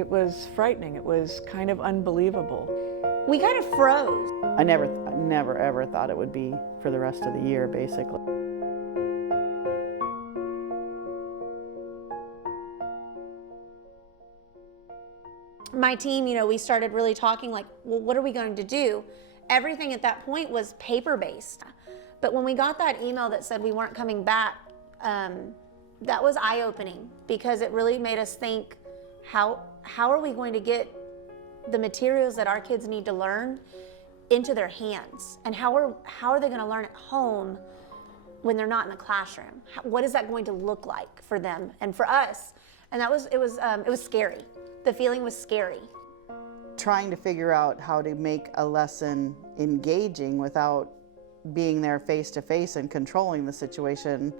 It was frightening. It was kind of unbelievable. We kind of froze. I never ever thought it would be for the rest of the year, basically. My team, we started really talking like, well, what are we going to do? Everything at that point was paper-based. But when we got that email that said we weren't coming back, that was eye-opening, because it really made us think, how are we going to get the materials that our kids need to learn into their hands? And how are they going to learn at home when they're not in the classroom? What is that going to look like for them and for us? And it was scary. The feeling was scary. Trying to figure out how to make a lesson engaging without being there face to face and controlling the situation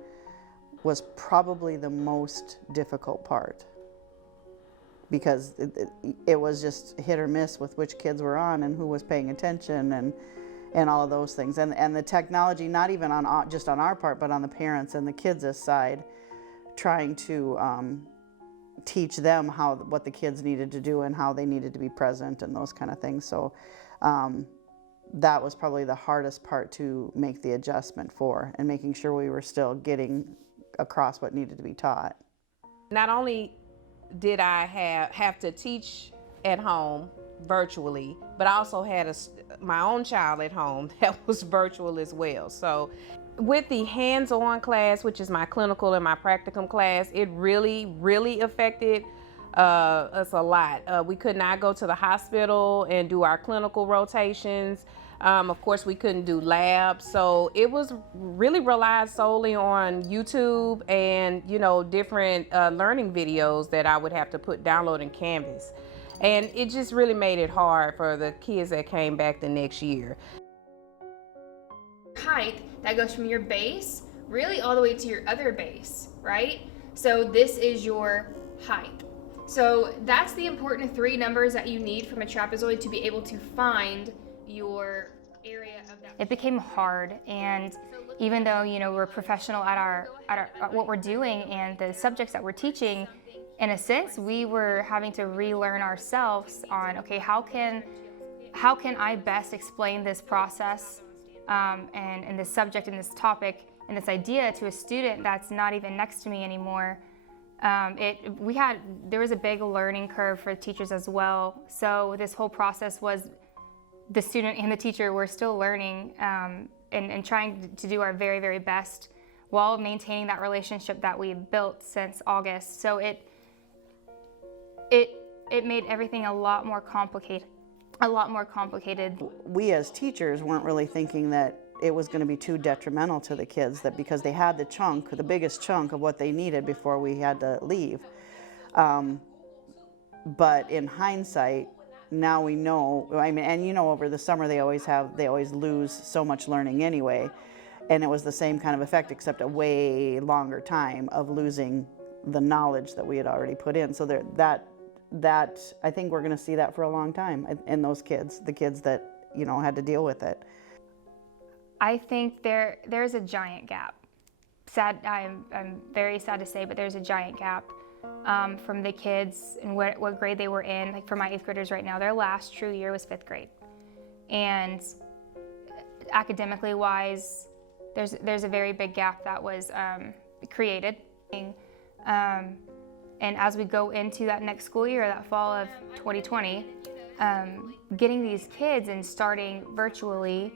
was probably the most difficult part, because it was just hit or miss with which kids were on and who was paying attention and all of those things. And the technology, not even just on our part, but on the parents and the kids' side, trying to teach them what the kids needed to do and how they needed to be present and those kind of things. So that was probably the hardest part to make the adjustment for, and making sure we were still getting across what needed to be taught. Not only did I have to teach at home virtually, but I also had my own child at home that was virtual as well. So with the hands-on class, which is my clinical and my practicum class, it really, really affected us a lot. We could not go to the hospital and do our clinical rotations. Of course, we couldn't do labs. So it was really relied solely on YouTube and, different learning videos that I would have to download in Canvas. And it just really made it hard for the kids that came back the next year. Height that goes from your base really all the way to your other base, right? So this is your height. So that's the important 3 numbers that you need from a trapezoid to be able to find your area of that. It became hard, and even though we're professional at what we're doing and the subjects that we're teaching, in a sense we were having to relearn ourselves on, okay, how can I best explain this process and this subject and this topic and this idea to a student that's not even next to me anymore. There was a big learning curve for teachers as well. So this whole process was the student and the teacher were still learning and trying to do our very, very best while maintaining that relationship that we built since August. So it made everything a lot more complicated. We as teachers weren't really thinking that it was going to be too detrimental to the kids, that because they had the biggest chunk of what they needed before we had to leave. But in hindsight, now we know, and over the summer they always lose so much learning anyway. And it was the same kind of effect, except a way longer time of losing the knowledge that we had already put in. So that I think we're going to see that for a long time in those kids, the kids that had to deal with it. I think there's a giant gap. I'm very sad to say, but there's a giant gap from the kids and what grade they were in. Like for my 8th graders right now, their last true year was 5th grade, and academically wise, there's a very big gap that was created. And as we go into that next school year, that fall of 2020, getting these kids and starting virtually,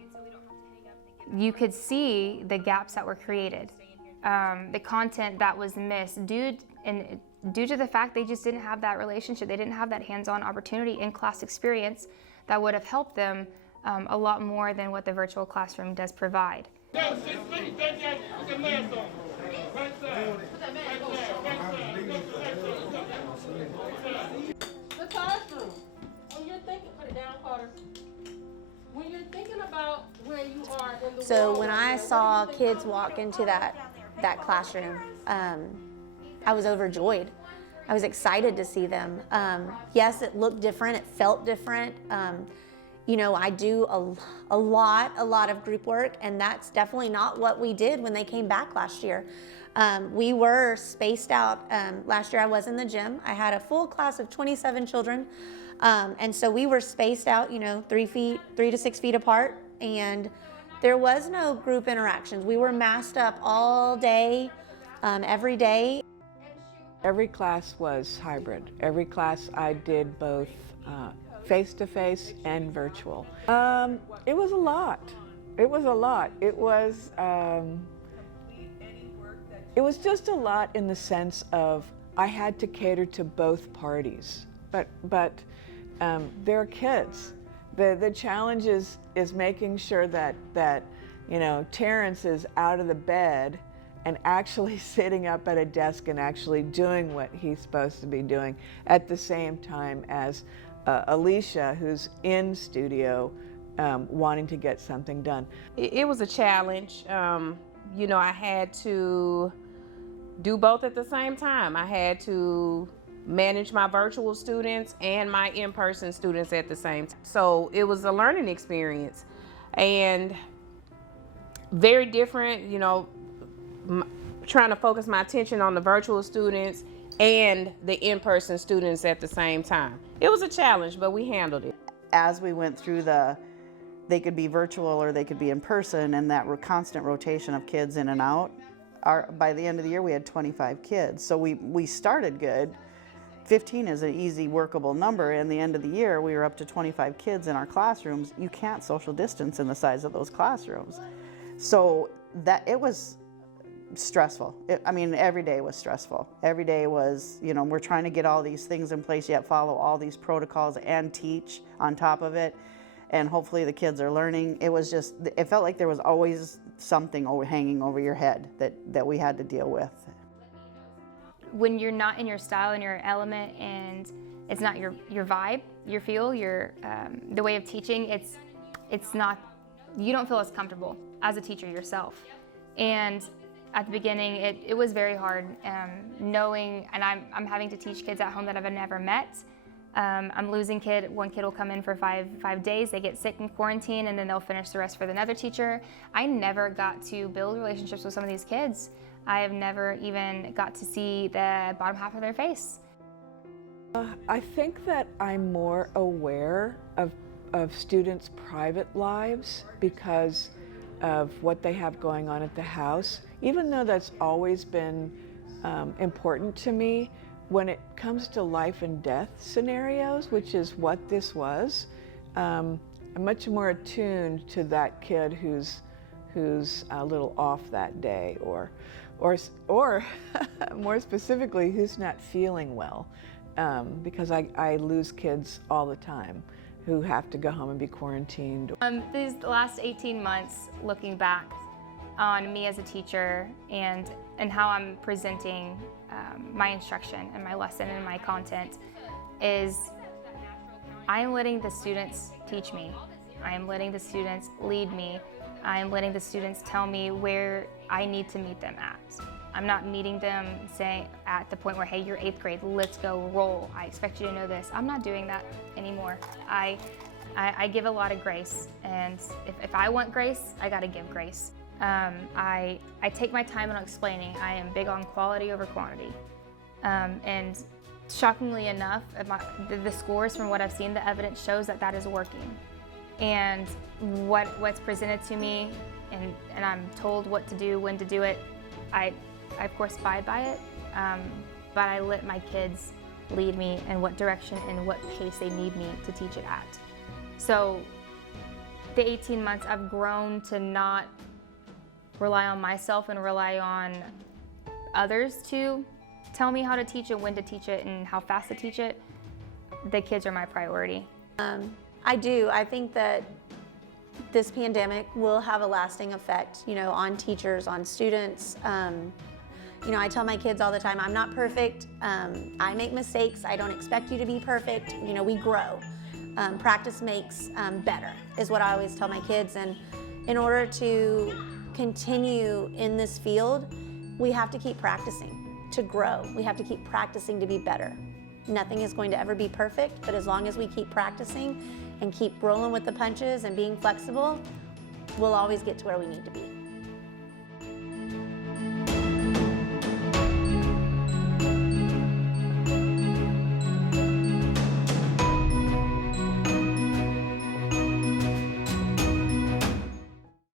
you could see the gaps that were created, the content that was missed due to the fact they just didn't have that relationship. They didn't have that hands-on opportunity in-class experience that would have helped them a lot more than what the virtual classroom does provide. The classroom. When you're thinking, put it down, Carter. When you're thinking about where you are in the So world, when I saw kids walk into that classroom, I was overjoyed. I was excited to see them. Yes, it looked different, it felt different. You know, I do a lot of group work, and that's definitely not what we did when they came back last year. We were spaced out. Last year I was in the gym. I had a full class of 27 children. And so we were spaced out, you know, 3 to 6 feet apart, and there was no group interactions. We were masked up all day, every day. Every class was hybrid. Every class I did both face-to-face and virtual. It was a lot. It was a lot. It was just a lot in the sense of I had to cater to both parties. But they're kids. The challenge is making sure that you know, Terrence is out of the bed and actually sitting up at a desk and actually doing what he's supposed to be doing at the same time as Alicia, who's in studio, wanting to get something done. It was a challenge. You know, I had to do both at the same time. I had to manage my virtual students and my in-person students at the same time. So it was a learning experience and very different, you know, trying to focus my attention on the virtual students and the in-person students at the same time. It was a challenge, but we handled it. As we went through they could be virtual or they could be in person, and that constant rotation of kids in and out, by the end of the year we had 25 kids. So we started good. 15 is an easy workable number, and the end of the year we were up to 25 kids in our classrooms. You can't social distance in the size of those classrooms. So that it was stressful. I mean, every day was stressful. Every day was, you know, we're trying to get all these things in place, yet follow all these protocols and teach on top of it. And hopefully the kids are learning. It was just, it felt like there was always something hanging over your head that we had to deal with. When you're not in your style and your element, and it's not your vibe, your feel, your the way of teaching, it's not, you don't feel as comfortable as a teacher yourself. And at the beginning, it was very hard knowing, and I'm having to teach kids at home that I've never met. I'm losing one kid will come in for five days, they get sick in quarantine, and then they'll finish the rest for another teacher. I never got to build relationships with some of these kids. I have never even got to see the bottom half of their face. I think that I'm more aware of students' private lives because of what they have going on at the house. Even though that's always been important to me, when it comes to life and death scenarios, which is what this was, I'm much more attuned to that kid who's a little off that day, or more specifically, who's not feeling well, because I lose kids all the time who have to go home and be quarantined. These last 18 months, looking back on me as a teacher and how I'm presenting my instruction and my lesson and my content, is I'm letting the students teach me. I am letting the students lead me. I am letting the students tell me where I need to meet them at. I'm not meeting them saying at the point where, hey, you're 8th grade, let's go roll. I expect you to know this. I'm not doing that anymore. I give a lot of grace, and if I want grace, I gotta give grace. I take my time on explaining. I am big on quality over quantity. And shockingly enough, the scores from what I've seen, the evidence shows that is working. And what's presented to me, and I'm told what to do, when to do it, I of course abide by it, but I let my kids lead me in what direction and what pace they need me to teach it at. So the 18 months I've grown to not rely on myself and rely on others to tell me how to teach it, when to teach it, and how fast to teach it. The kids are my priority. I do. I think that this pandemic will have a lasting effect, you know, on teachers, on students. You know, I tell my kids all the time, I'm not perfect. I make mistakes. I don't expect you to be perfect. You know, we grow. Practice makes better, is what I always tell my kids. And in order to continue in this field, we have to keep practicing to grow. We have to keep practicing to be better. Nothing is going to ever be perfect, but as long as we keep practicing and keep rolling with the punches and being flexible, we'll always get to where we need to be.